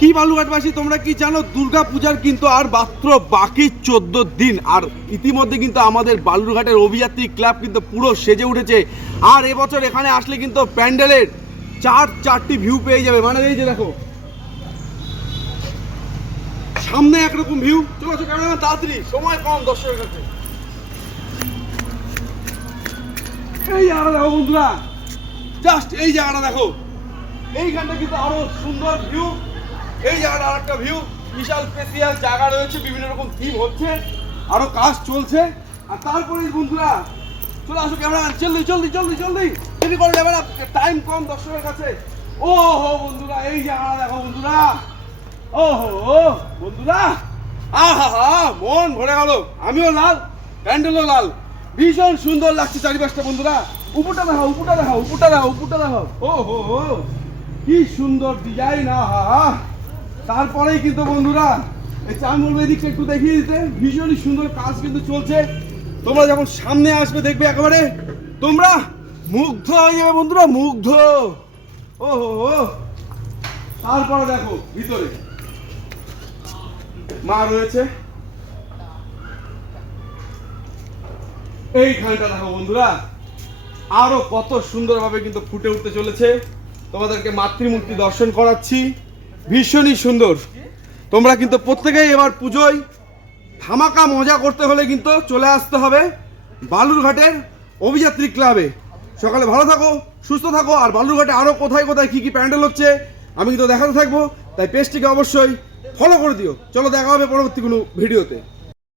কি বালুঘাটবাসী, তোমরা কি জানো দুর্গা পূজার কিন্তু আর মাত্র বাকি 14 দিন। আর ইতিমধ্যে কিন্তু আমাদের বালুরঘাটের অভিযাত্রী ক্লাব কিন্তু পুরো সেজে উঠেছে। আর এবছর এখানে আসলে কিন্তু প্যান্ডেলের চারটি ভিউ পেয়ে যাবে। মানে এই যে দেখো সামনে একরকম ভিউ। চলো ক্যামেরাম্যান তাড়াতাড়ি, সময় কম দর্শকের কাছে। এই জায়গাটা দেখো বন্ধুরা, জাস্ট এই জায়গাটা দেখো, এইখানটা কিন্তু আরো সুন্দর ভিউ। এই জায়গাটা আর একটা ভিউ, বিশাল স্পেশিয়াল জায়গা রয়েছে, বিভিন্ন রকম থিম হচ্ছে, আরো কাজ চলছে। আর তারপরে বন্ধুরা চলে আসো ক্যামেরা, জলদি জলদি জলদি জলদি, দেরি করা যাবে না, টাইম কম দর্শকের কাছে। ও হো বন্ধুরা, এই জায়গাটা দেখো বন্ধুরা, ও হো বন্ধুরা, আহা হা, মন ভরে গেল। আমিও লাল, প্যান্ডেলও লাল, ভীষণ সুন্দর লাগছে চারিপাশটা বন্ধুরা। উপরটা দেখাও, উপরটা দেখাও, উপরটা দেখাও, উপরটা দেখাও। ও হো হো, কি সুন্দর ডিজাইন, আহা। তারপরেই কিন্তু বন্ধুরা এই আমি বলবো এদিকটা একটু দেখিয়ে দিতে, ভীষণই সুন্দর কাজ কিন্তু চলছে। তোমরা যখন সামনে আসবে দেখবে একেবারে তোমরা মুগ্ধ হয়ে যাবে বন্ধুরা, মুগ্ধ। ও হো হো, তারপরে দেখো ভিতরে মা রয়েছে, এইখানটা দেখো বন্ধুরা, আরো কত সুন্দরভাবে কিন্তু ফুটে উঠতে চলেছে। তোমাদেরকে মাতৃমূর্তি দর্শন করাচ্ছি, ভীষণই সুন্দর। তোমরা কিন্তু প্রত্যেকেই এবার পুজোয় ধামাকা মজা করতে হলে কিন্তু চলে আসতে হবে বালুরঘাটের অভিযাত্রী ক্লাবে। সকালে ভালো থাকো, সুস্থ থাকো। আর বালুরঘাটে আরো কোথায় কোথায় কি কি প্যান্ডেল হচ্ছে আমি কিন্তু দেখাতে থাকবো, তাই পেজটিকে অবশ্যই ফলো করে দিও। চলো দেখা হবে পরবর্তী কোনো ভিডিওতে।